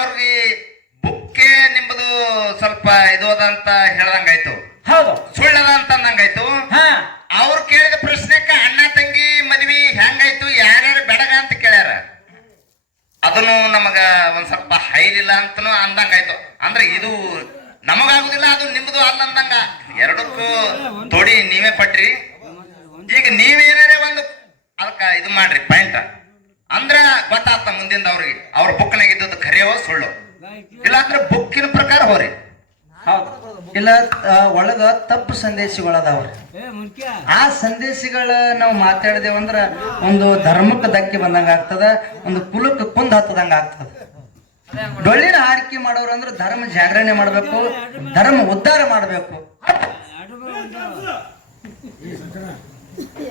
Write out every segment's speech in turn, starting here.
ಅವ್ರಿಗೆ ಬುಕ್ಕೆ ನಿಮ್ಮದು ಸ್ವಲ್ಪ ಇದು ಅದಂತ ಹೇಳ್ದಂಗಾಯ್ತು. ಹೌದು, ಸುಳ್ಳದ ಅಂತ ಅಂದಂಗಾಯ್ತು. ಅವ್ರು ಕೇಳಿದ ಪ್ರಶ್ನೆಕ್ಕ ಅಣ್ಣ ತಂಗಿ ಮದ್ವಿ ಹೆಂಗಾಯ್ತು, ಯಾರ್ಯಾರು ಬೆಡಗ ಅಂತ ಕೇಳ್ಯಾರ. ಅದನ್ನು ನಮಗ ಒಂದ್ ಸ್ವಲ್ಪ ಹೈಲಿಲ್ಲ ಅಂತನೂ ಅಂದಂಗಾಯ್ತು. ಅಂದ್ರೆ ಇದು ನಮಗಾಗುದಿಲ್ಲ, ಅದು ನಿಮ್ದು ಅಲ್ಲ ಅಂದಂಗ. ಎರಡಕ್ಕೂ ತೊಡಿ ನೀವೇ ಪಟ್ರಿ. ಈಗ ನೀವೇನಾರೇ ಒಂದು ಅದಕ್ಕ ಇದು ಮಾಡ್ರಿ ಪಾಯಿಂಟ್ ಅಂದ್ರ ಗೊತ್ತಾಗ್ತ ಮುಂದಿಂದ ಅವ್ರಿಗೆ ಅವ್ರ ಬುಕ್ನಾಗ ಇದ್ದದ್ದು ಖರೆಯೋ ಸುಳ್ಳು. ಇಲ್ಲ ಅಂದ್ರೆ ಬುಕ್ಕಿನ ಪ್ರಕಾರ ಹೋರಿ. ಇಲ್ಲ ಒಳಗ ತಪ್ಪು ಸಂದೇಶಗಳದಾವ್ರಿ. ಆ ಸಂದೇಶಗಳ ನಾವು ಮಾತಾಡಿದೇವಂದ್ರ ಒಂದು ಧರ್ಮಕ್ಕೆ ಧಕ್ಕೆ ಬಂದಂಗ ಆಗ್ತದ, ಒಂದು ಕುಲಕ್ಕೆ ಕುಂದ್ ಹತ್ತದಂಗ ಆಗ್ತದ. ಡೊಳ್ಳಿನ ಹಾಡಿಕೆ ಮಾಡೋರು ಅಂದ್ರೆ ಧರ್ಮ ಜಾಗರಣೆ ಮಾಡ್ಬೇಕು, ಧರ್ಮ ಉದ್ಧಾರ ಮಾಡ್ಬೇಕು.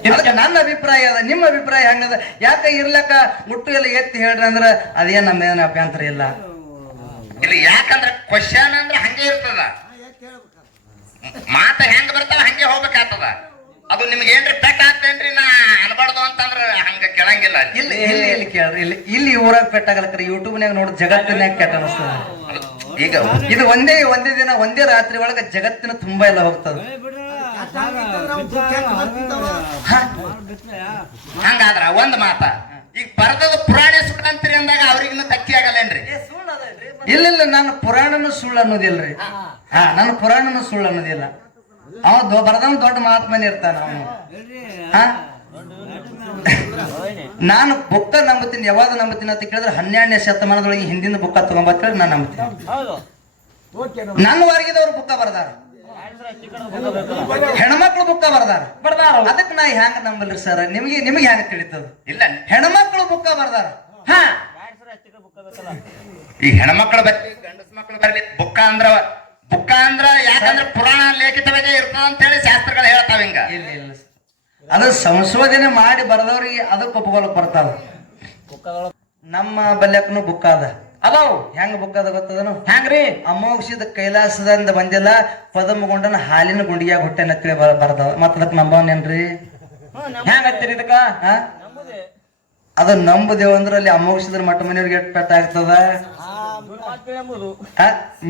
ಇದಕ್ಕೆ ನನ್ನ ಅಭಿಪ್ರಾಯ ಅದ. ನಿಮ್ಮ ಅಭಿಪ್ರಾಯ ಹೆಂಗದ? ಯಾಕೆ ಇರ್ಲಕ್ಕ ಮುಟ್ಟು ಎಲ್ಲ ಎತ್ತಿ ಹೇಳ್ರಿ ಅಂದ್ರ ಅದೇನ್ ನಮ್ಮೇನ ಅಭ್ಯಂತರ ಇಲ್ಲ. ಇಲ್ಲ ಯಾಕಂದ್ರ ಕ್ವಶನ್ ಅಂದ್ರೆ ಹಂಗೆ ಇರ್ತದ, ಮಾತ ಹೆಂಗ ಬರ್ತಾವ ಹಂಗೆ ಹೋಗ್ಬೇಕಾಗ್ತದ. ಅದು ನಿಮ್ಗೆ ಏನ್ರಿ ಪೆಟ್ ಆಗ್ತೇನ್ರಿ ನಾ ಅನ್ಬಾರ್ದು ಅಂತಂದ್ರ ಹಂಗ ಕೇಳಂಗಿಲ್ಲ. ಇಲ್ಲಿ ಇಲ್ಲಿ ಇಲ್ಲಿ ಕೇಳ್ರಿ, ಇಲ್ಲಿ ಊರಾಗ ಪೆಟ್ಟಾಗಲಕ್ರಿ ಯೂಟ್ಯೂಬ್ನಾಗ ನೋಡಿ ಜಗತ್ತಿನಾಗ ಕೆಟ್ಟ ಅನಿಸ್ತದ. ಈಗ ಇದು ಒಂದೇ ದಿನ ಒಂದೇ ರಾತ್ರಿ ಒಳಗ ಜಗತ್ತಿನ ತುಂಬಾ ಎಲ್ಲ ಹೋಗ್ತದ. ಹಂಗಾದ್ರ ಒಂದ್ ಮಾತ, ಈಗ ಬರ್ತದ ಪುರಾಣ ಸುಳ್ಳಂತೀರಿ ಅಂದಾಗ ಅವ್ರಿಗಿನ್ನೂ ಧಕ್ಕಿ ಆಗಲ್ಲೇನ್ರಿ? ಇಲ್ಲ, ನಾನು ಪುರಾಣನು ಸುಳ್ಳು ಅನ್ನೋದಿಲ್ರಿ. ನಾನು ಪುರಾಣನು ಸುಳ್ಳು ಅನ್ನೋದಿಲ್ಲ. ಅವ ಬರದವ್ ದೊಡ್ಡ ಮಹಾತ್ಮನ ಇರ್ತಾನ ಅವನು. ನಾನು ಬುಕ್ಕ ನಂಬುತ್ತೀನಿ. ಯಾವಾಗ ನಂಬುತ್ತೀನಿ ಅಂತ ಕೇಳಿದ್ರೆ 12ನೇ ಶತಮಾನದೊಳಗೆ ಹಿಂದಿನ ಬುಕ್ಕ ತಗೊಂಬತ್ತೇಳಿ ನಾನು ನಂಬುತ್ತೀನಿ. ನನ್ನ ವರ್ಗದವ್ರು ಬುಕ್ಕ ಬರ್ದಾರ, ಹೆಣ್ಮಕ್ಳು ಬುಕ್ಕ ಬರ್ದಾರ. ಅದಕ್ಕೆ ನಾ ಹ್ಯಾಂಗ ನಂಬಲ್ರಿ ಸರ್? ನಿಮ್ಗೆ ಹ್ಯಾಂಗ ತಿಳಿತದ? ಇಲ್ಲ, ಹೆಣ್ಮಕ್ಳು ಬುಕ್ಕ ಬರ್ದಾರ. ಈ ಹೆಣ್ಮಕ್ಳು ಬರ್ಲಿ ಗಂಡಸ ಮಕ್ಳು ಬರ್ಲಿ, ಬುಕ್ಕ ಅಂದ್ರ ಯಾಕಂದ್ರ ಪುರಾಣ ಲೇಖಿತವಾಗೇ ಇರ್ತದ ಅಂತ ಹೇಳಿ ಶಾಸ್ತ್ರಗಳು ಹೇಳ್ತಾವ. ಹಿಂಗ ಇಲ್ಲ, ಅದು ಸಂಶೋಧನೆ ಮಾಡಿ ಬರ್ದವ್ರಿಗೆ ಅದಕ್ಕೆ ಒಪ್ಕೊಳಕ್ ಬರ್ತಾವ. ನಮ್ಮ ಬಲ್ಯಕ್ಕನು ಬುಕ್ಕ ಅದ. ಅದಾವ್ ಹೆಂಗ ಬುಕ್ ಅದ ಗೊತ್ತದನು? ಹೆಂಗ್ರಿ? ಅಮೋಕ್ಷದ ಕೈಲಾಸದಿಂದ ಬಂದಿಲ್ಲ, ಪದಮಗೊಂಡನ ಹಾಲಿನ ಗುಂಡಿಯಾಗ ಹುಟ್ಟೆನ ತಿಳಿ ಬರ್ದವ. ಮತ್ತ ಅದಕ್ಕೆ ನಂಬವನೇನ್ರಿ? ಹೆಂಗ ಹತ್ತಿರ ಇದಕ್ಕ? ಅದು ನಂಬುದೇವ್ ಅಂದ್ರೆ ಅಲ್ಲಿ ಅಮೋಕ್ಷದ ಮಠ ಮನೆಯವ್ರಿಗೆ ಎಷ್ಟು ಪೆಟ್ಟ ಆಗ್ತದ?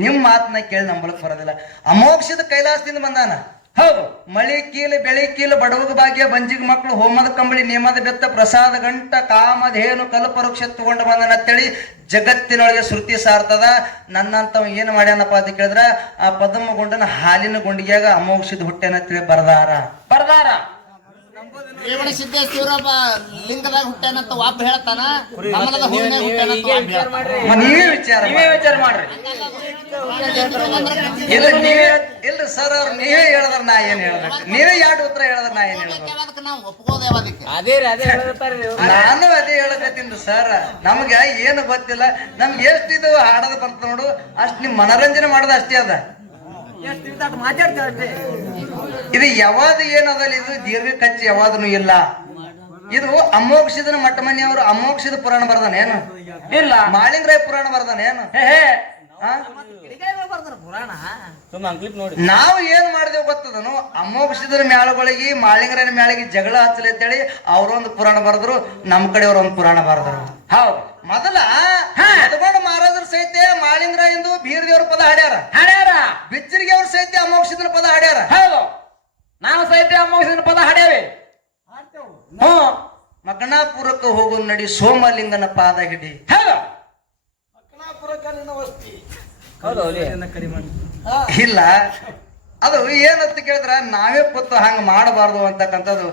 ನಿಮ್ ಮಾತನ್ನ ಕೇಳಿ ನಂಬಲಕ್ ಬರೋದಿಲ್ಲ. ಅಮೋಕ್ಷದ ಕೈಲಾಸದಿಂದ ಬಂದಾನ. ಹೌದು, ಮಳಿ ಕೀಲು ಬೆಳಿ ಕೀಲು ಬಡವಗ ಭಾಗ್ಯ ಬಂಜಿಗ್ ಮಕ್ಕಳು ಹೋಮದ ಕಂಬಳಿ ನೇಮದ ಬೆತ್ತ ಪ್ರಸಾದ ಗಂಟ ಕಾಮಧೇನು ಕಲ್ಪವೃಕ್ಷ ತಗೊಂಡು ಬಂದನ ಅಂತೇಳಿ ಜಗತ್ತಿನೊಳಗೆ ಶ್ರುತಿ ಸಾರ್ತದ. ನನ್ನಂತವ ಏನ್ ಮಾಡ್ಯಾನಪ್ಪ ಅಂತ ಕೇಳಿದ್ರ ಆ ಪದಮಗೊಂಡನ ಹಾಲಿನ ಗುಂಡಿಗ್ಯಾಗ ಅಮೋಕ್ಷದ ಹುಟ್ಟೆನ ತಿಳಿ ಬರ್ದಾರ. ರೇವಣ ಸಿದ್ದೇಶ್ವರ ಲಿಂಗದಾಗ ಹುಟ್ಟೇನಂತ ವಾಪ್ ಹೇಳ್ತಾನ. ನೀವೇ ವಿಚಾರ ಮಾಡ್ರಿ. ಇಲ್ಲ ಸರ್, ಅವ್ರು ನೀವೇ ಹೇಳಿದ್ರ ನಾ ಏನ್ ಹೇಳ್ಬೇಕು? ನೀವೇ ಎರಡು ಉತ್ತರ ಹೇಳಿದ್ರ ನಾ ಏನ್ ಹೇಳ್ಬೇಕು? ನಾನು ಅದೇ ಹೇಳಕತ್ತೀನಿ ಸರ್. ನಮ್ಗ ಏನು ಗೊತ್ತಿಲ್ಲ. ನಮ್ಗೆ ಎಷ್ಟು ಇದು ಹಾಡೋದು ಬರ್ತ ನೋಡು, ಅಷ್ಟ್ ನಿಮ್ ಮನರಂಜನೆ ಮಾಡೋದು ಅಷ್ಟೇ ಅದ. ಇದು ಯಾವ್ದು ಏನದಲ್ಲ, ಇದು ದೀರ್ಘ ಕಚ್ಚಿ ಯಾವ್ದನು ಇಲ್ಲ. ಇದು ಅಮೋಕ್ಷದ ಮಠ ಮನೆಯವರು ಅಮೋಕ್ಷದ ಪುರಾಣ ಬರ್ದಾನೇನು? ಇಲ್ಲ. ಮಾಳಿಂಗರಾಯ ಪುರಾಣ ಬರ್ದಾನೇನು? ನಾವು ಏನ್ ಮಾಡಿದೆವು ಗೊತ್ತದನು? ಅಮೋಕ್ಷದ ಮ್ಯಾಳಗಳಿಗೆ ಮಾಳಿಂಗರಾಯನ ಮ್ಯಾಳಿಗೆ ಜಗಳ ಹಚ್ಚಲಿ ಅಂತೇಳಿ ಅವ್ರೊಂದು ಪುರಾಣ ಬರೆದ್ರು, ನಮ್ ಕಡೆ ಅವ್ರೊಂದು ಪುರಾಣ ಬರೆದ್ರು. ಹೌದು, ಮೊದಲ ಯದಗೊಂಡ ಮಹಾರಾಜರ ಸಹಿತ ಮಾಳಿಂಗರಾಯಂದು ಬೀರದೇವ್ರ ಪದ ಹಾಡ್ಯಾರ. ಬಿಚ್ಚರಿಗೆ ಅವ್ರ ಸಹಿತ ಅಮೋಕ್ಷದ ಪದ ಹಾಡ್ಯಾರ. ಹೌದು, ನಾವು ಸಹಿತ ಅಮೋಕ್ಷದ ಪದ ಹಾಡ್ಯಾವೆ. ಮಕಣಾಪುರಕ್ಕೆ ಹೋಗೋ ನಡಿ ಸೋಮಲಿಂಗನ ಪಾದ ಹಿಡಿ. ಇಲ್ಲ, ಅದು ಏನಂತ ಕೇಳಿದ್ರ ನಾವೇ ಕೂತು ಹಂಗ ಮಾಡಬಾರ್ದು ಅಂತಕ್ಕಂಥದ್ದು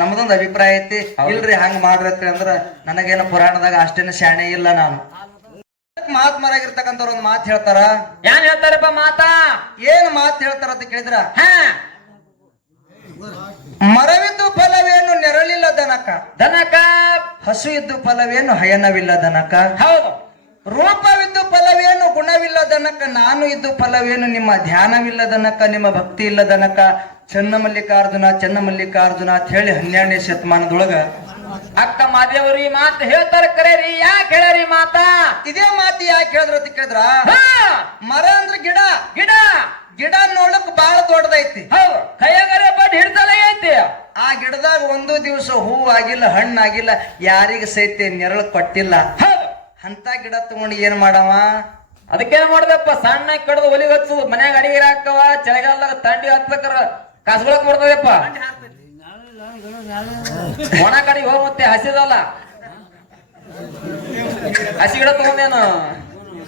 ನಮ್ದೊಂದು ಅಭಿಪ್ರಾಯ ಐತಿ. ಇಲ್ರಿ ಹಂಗ ಮಾಡ್ರಿ ಅಂದ್ರ ನನಗೇನು ಪುರಾಣದಾಗ ಅಷ್ಟೇನು ಶಾಣೆ ಇಲ್ಲ. ನಾನು ಮಹಾತ್ಮರಾಗಿರ್ತಕ್ಕಂಥವ್ರು ಒಂದು ಮಾತು ಹೇಳ್ತಾರ. ಏನ್ ಹೇಳ್ತಾರಪ್ಪ ಮಾತಾ? ಏನ್ ಮಾತು ಹೇಳ್ತಾರ ಅಂತ ಕೇಳಿದ್ರ, ಮರವಿದ್ದು ಫಲವೇನು ನೆರಳಿಲ್ಲ ದನಕ, ಹಸು ಇದ್ದು ಫಲವೇನು ಹಯನವಿಲ್ಲ ದನಕ. ಹೌದು, ರೂಪವಿದ್ದು ಫಲವೇನು ಗುಣವಿಲ್ಲ ದನಕ, ನಾನು ಇದ್ದು ಫಲವೇನು ನಿಮ್ಮ ಧ್ಯಾನವಿಲ್ಲ ದನಕ, ನಿಮ್ಮ ಭಕ್ತಿ ಇಲ್ಲ ದನಕ. ಚನ್ನಮಲ್ಲಿಕಾರ್ಜುನ ಅಂತ ಹೇಳಿ 12ನೇ ಶತಮಾನದೊಳಗ ಅಕ್ಕ ಮಾದೇವ್ರಿ ಈ ಮಾತು ಹೇಳ್ತಾರ. ಕರೇರಿ ಯಾಕೆ ಹೇಳರಿ ಮಾತಾ? ಇದೇ ಮಾತು ಯಾಕೆ ಹೇಳಿದ್ರ ಅಂತ ಕೇಳಿದ್ರ, ಮರ ಅಂದ್ರ ಗಿಡ ನೋಡ್ಲಕ್ ಬಾಳ ದೊಡ್ಡದೈತಿ. ಹೌದು, ಕೈಯಾಗರೆ ಬಡ್ ಹಿಡ್ದಲೇ ಐತಿ. ಆ ಗಿಡದಾಗ ಒಂದು ದಿವಸ ಹೂ ಆಗಿಲ್ಲ, ಹಣ್ಣಾಗಿಲ್ಲ, ಯಾರಿಗ ಸಹಿತ ನೆರಳು ಕೊಟ್ಟಿಲ್ಲ. ಅಂತ ಗಿಡ ತಗೊಂಡು ಏನ್ ಮಾಡವ ಅದಕ್ಕೇನ್ ಮಾಡ್ದಪ್ಪ ಸಣ್ಣ ಕಡ್ದು ಒಲಿಗೆ ಹಚ್ಚು ಮನ್ಯಾಗ ಅಡಿಗೆ ಹಾಕವ ಚಳಿಗಾಲದಾಗ ತಂಡಿ ಹತ್ತಕರ ಕಸ್ಕೊಳಕ್ ಬರ್ತದಪ್ಪ ಒಣ ಕಡೆಗೆ ಹೋಗ್ ಮತ್ತೆ ಹಸಿದಲ್ಲ ಹಸಿ ಗಿಡ ತಗೊಂಡೇನು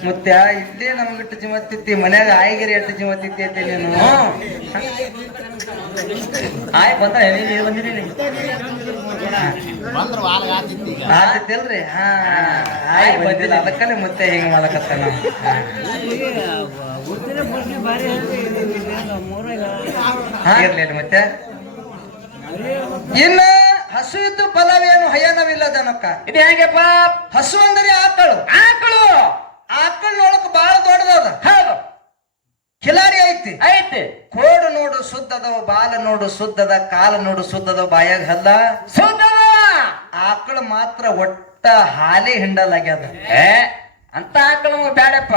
ಮತ್ತೆ ಇಲ್ಲೇ ನಮ್ಗಿಟ್ಟು ಜಿಮತ್ತಿತ್ತಿ ಮನ್ಯಾಗ ಆಯ್ಗಿರಿ ಎಷ್ಟು ಜಿಮತ್ತಿತ್ತಿ ಐತೆ ನೀನು ಆಯ್ ಬಂದ ಬಂದಿರಿ ಆತಿಲ್ರಿ ಹಾ ಆಯ್ ಬಂದಿಲ್ಲ ಅದಕ್ಕಲ್ಲೇ ಮತ್ತೆ ಹಿಂಗ ಮಾಡಕತ್ತ ನಾವು ಇರ್ಲಿ ಮತ್ತೆ ಇನ್ನ ಹಸು ಇದ್ದು ಫಲವೇನು ಹಯನವಿಲ್ಲದನಕ್ಕ ಇದು ಹೇಗೆಪ್ಪ ಹಸು ಅಂದರೆ ಆಕಳು ಆಕಳು ಆಕಳನೊಳಕ್ ಬಾಳ ದೊಡ್ಡದದ ಹೌದು ಕಿಲಾರಿ ಐತಿ ಐತಿ ಕೋಡು ನೋಡು ಸುದ್ದದವ ಬಾಲ ನೋಡು ಸುದ್ದದ ಕಾಲ ನೋಡು ಸುದ್ದದ ಬಾಯಾಗ ಹಲ್ಲ ಸುದ್ದದ ಆಕಳು ಮಾತ್ರ ಒಟ್ಟ ಹಾಲಿ ಹಿಂಡಲಾಗ್ಯದ ಅಂತ ಆಕಳು ನಮಗ್ ಬ್ಯಾಡಪ್ಪ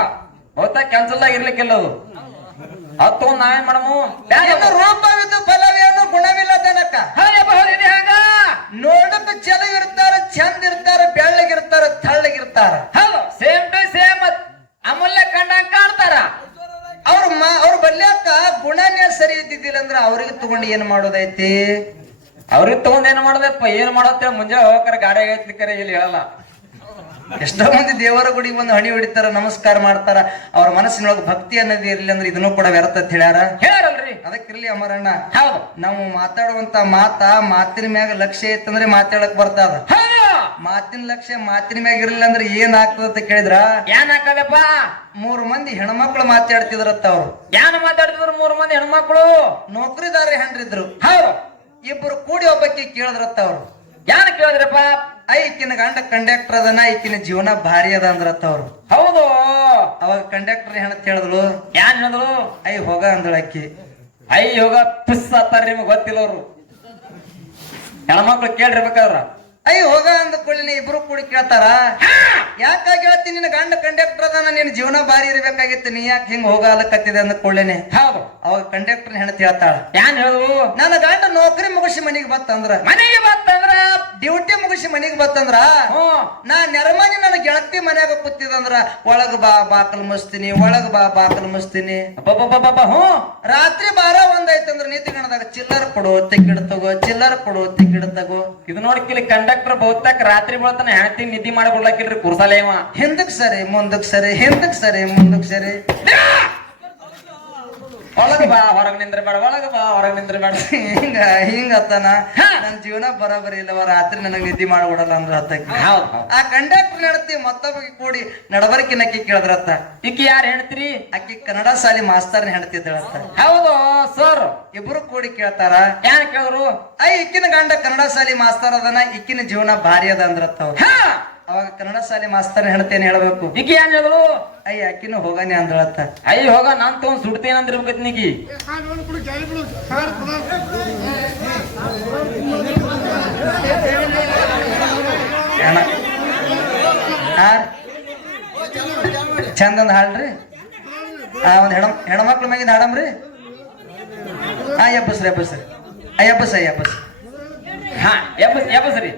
ಬಹುತ ಕೆಲ್ಸದಾಗ ಇರ್ಲಿಕ್ಕಿಲ್ಲ ಅದು ಅದು ನಾವೇನ್ ಮಾಡಮು ರೂಪವಿದ್ದು ಫಲವೇನು ಗುಣವಿಲ್ಲದನಕ್ಕ ಹಂಗ ನೋಡಕ್ ಚಲ ಇರ್ತಾರ ಚಂದ ಇರ್ತಾರ ಬೆಳ್ಳಗಿರ್ತಾರ ತಳ್ಳಗಿರ್ತಾರ ಹೌದು ಸೇಮ್ ಟು ಸೇಮ್ ಅಮೂಲ್ಯ ಕಂಡಂಗ್ ಕಾಣ್ತಾರ ಅವ್ರ ಬಲ್ಯಾಕ ಗುಣನೇ ಸರಿ ಇದ್ದಿದ್ದಿಲ್ಲ ಅಂದ್ರ ಅವ್ರಿಗೆ ತಗೊಂಡು ಏನ್ ಮಾಡೋದೈತಿ ಅವ್ರಿಗೆ ತಗೊಂಡ್ ಏನ್ ಮಾಡೋದಪ್ಪ ಏನ್ ಮಾಡೋದ ಮುಂಜಾನೆ ಹೋಗ್ಕರ ಗಾಡಿ ಐತ್ಲಿಕ್ಕರೆ ಇಲ್ಲಿ ಹೇಳಲ್ಲ ಎಷ್ಟೋ ಮಂದಿ ದೇವರ ಗುಡಿಗೆ ಬಂದು ಹಣಿ ಹೊಡಿತಾರ ನಮಸ್ಕಾರ ಮಾಡ್ತಾರ ಅವ್ರ ಮನಸ್ಸಿನೊಳಗೆ ಭಕ್ತಿ ಅನ್ನೋದು ಇರ್ಲಿ ಅಂದ್ರೆ ಇದನ್ನು ಕೂಡ ವ್ಯರ್ಥ ಅಂತ ಹೇಳ್ಯಾರಲ್ರಿ ಅದಕ್ಕಿರ್ಲಿ ಅಮರಣ್ಣ ಹೌದು ನಾವು ಮಾತಾಡುವಂತ ಮಾತಿನ ಮ್ಯಾಗ ಲಕ್ಷ್ಯ ಐತಂದ್ರೆ ಮಾತಾಡಕ್ ಬರ್ತದ ಮಾತಿನ ಲಕ್ಷ್ಯ ಮಾತಿನ ಮ್ಯಾಗ ಇರ್ಲಿಲ್ಲ ಅಂದ್ರೆ ಏನ್ ಆಗ್ತದ ಅಂತ ಕೇಳಿದ್ರ ಏನ್ ಹಾಕದಪ್ಪ 3 ಮಂದಿ ಹೆಣ್ಮಕ್ಳು ಮಾತಾಡ್ತಿದ್ರತ್ತ ಅವ್ರು ಯಾನ್ ಮಾತಾಡ್ತಿದ್ರು 3 ಮಂದಿ ಹೆಣ್ಮಕ್ಳು ನೌಕರಿದಾರ ಹೆಂಡ್ರಿದ್ರು ಹೌದು ಇಬ್ರು ಕೂಡಿ ಒಬ್ಬಕ್ಕೆ ಕೇಳಿದ್ರತ್ತ ಅವ್ರು ಯಾನ್ ಕೇಳಿದ್ರಪ್ಪ ಈಕಿನ ಗಂಡ ಕಂಡಕ್ಟರ್ ಅದನ ಈಕಿನ ಜೀವನ ಭಾರಿ ಅದ ಅಂದ್ರತ್ತ ಅವ್ರು ಹೌದು ಅವಾಗ ಕಂಡಕ್ಟರ್ ಹೆಣತ್ ಹೇಳಿದ್ಲು ಯಾನ್ ಹೇಳಿದ್ರು ಹೋಗ ಅಂದಳ ಅಕ್ಕಿ ಹೋಗ ಪಿಸ್ ಅತ್ತಾರ ನಿಮಗ್ ಗೊತ್ತಿಲ್ಲ ಅವ್ರು ಹೆಣ್ಮಕ್ಳು ಕೇಳಿರ್ಬೇಕಾದ್ರ ಹೋಗ ಅಂದ ಕೂಡಲೇ ಇಬ್ರು ಕೂಡಿ ಕೇಳ್ತಾರ ಯಾಕಾಗಿ ಹೇಳ್ತೀನಿ ನಿನ್ನ ಗಂಡ ಕಂಡಕ್ಟರ್ ಅದಾನ ನಿನ್ ಜೀವನ ಭಾರಿ ಇರ್ಬೇಕಾಗಿತ್ತು ನೀ ಯಾಕೆ ಹಿಂಗ ಹೋಗಲಕತ್ತಿದೆ ಅಂದ ಕೂಡಲೇನೆ ಹೌದು ಅವಾಗ ಕಂಡಕ್ಟರ್ ಹೆಣತ್ ಹೇಳ್ತಾಳ ಯಾನ್ ಹೇಳು ನನ್ನ ಗಂಡ ನೌಕರಿ ಮುಗಿಸಿ ಮನೆಗೆ ಬತ್ತಂದ್ರ ಡ್ಯೂಟಿ ಮುಗಿಸಿ ಮನೆಗೆ ಬತ್ತಂದ್ರ ನಾ ನೆರಮನಿ ನನ್ನ ಗೆಳತಿ ಮನ್ಯಾಗ ಕೂತಿದಂದ್ರ ಒಳಗ್ ಬಾ ಬಾಕಲ್ ಮುಸ್ತೀನಿ ಒಳಗ್ ಬಾ ಬಾಕಲ್ ಮುಸ್ತೀನಿ ರಾತ್ರಿ 12-1 ಐತಂದ್ರ ನೀತಿ ಗಣದಾಗ ಚಿಲ್ಲರ್ ಕೊಡು ಟಿಕೆಟ್ ತಗೋ ಚಿಲ್ಲರ್ ಕೊಡು ಟಿಕೆಟ್ ತಗೋ ಇದು ನೋಡ್ಕಿಲ್ಲಿ ಕಂಡಕ್ಟರ್ ಬಹುತೇಕ ರಾತ್ರಿ ಬೆಳತನ ಹೆಣ್ತಿ ನಿದ್ದಿ ಮಾಡ್ಕೊಡ್ಲಾಕಿಲ್ರಿ ಕುರ್ಸಾಲೇವ ಹಿಂದಕ್ ಸರಿ ಮುಂದಕ್ ಸರಿ ಹಿಂದಕ್ ಸರಿ ಮುಂದಕ್ ಸರಿ ಒಳಗ ಬಾ ಹೊರಗ್ ನಿಂದ್ರ ಬೇಡ ಒಳಗ ಬಾ ಹೊರಗ್ ನಿಂದ್ರ ಬೇಡ ಹಿಂಗತ್ತನ ನನ್ ಜೀವನ ಬರಾಬರಿ ಇಲ್ಲವ ರಾತ್ರಿ ನನಗ್ ನಿದ್ದಿ ಮಾಡ್ಕೊಡಲ್ಲ ಅಂದ್ರ ಹತ್ತಕ್ಕೆ ಆ ಕಂಡಕ್ಟರ್ ನಡತಿ ಮತ್ತೊಬ್ಬಗೆ ಕೂಡಿ ನಡಬರ್ಕಿ ನಕ್ಕಿ ಕೇಳಿದ್ರತ್ತ ಈಕಿ ಯಾರು ಹೇಳ್ತೀರಿ ಆಕಿ ಕನ್ನಡ ಶಾಲಿ ಮಾಸ್ತರ್ನ ಹೆಣ್ತಿದ್ದಳತ್ತ ಹೌದು ಸರ್ ಇಬ್ರು ಕೂಡಿ ಕೇಳ್ತಾರ ಯಾನ್ ಕೇಳಿದ್ರು ಈಕಿನ ಗಂಡ ಕನ್ನಡ ಶಾಲಿ ಮಾಸ್ತರ್ ಅದನ ಈಕಿನ ಜೀವನ ಭಾರಿ ಅದ ಅಂದ್ರತ್ತ ಅವ್ರು ಅವಾಗ ಕನ್ನಡ ಶಾಲೆ ಮಾಸ್ತರ್ ಹೆಣ್ತೇನೆ ಹೇಳ್ಬೇಕು ಈಕಿ ಏನ್ ಹೇಳಿದ್ರು ಅಕ್ಕಿನೂ ಹೋಗಾನೆ ಅಂದ್ರತ್ತ ಹೋಗ ನಾನ್ ತಗೊಂಡ್ ಸುಡ್ತೇನೆ ಅಂದಿರ್ಬೇಕತ್ ನೀಗಿ ಚಂದಂದ ಹಾಳ್ರಿ ಒಂದ್ ಹೆಣ್ಮಕ್ಳ ಮ್ಯಾಗಿಂದ ಹಾಡಮ್ರಿ ಎಬ್ಬಸ್ರಿ ಎಬ್ಬಸ್ರಿ ಎಬ್ಬಸ್ ಎಬ್ಬಸ್ರಿ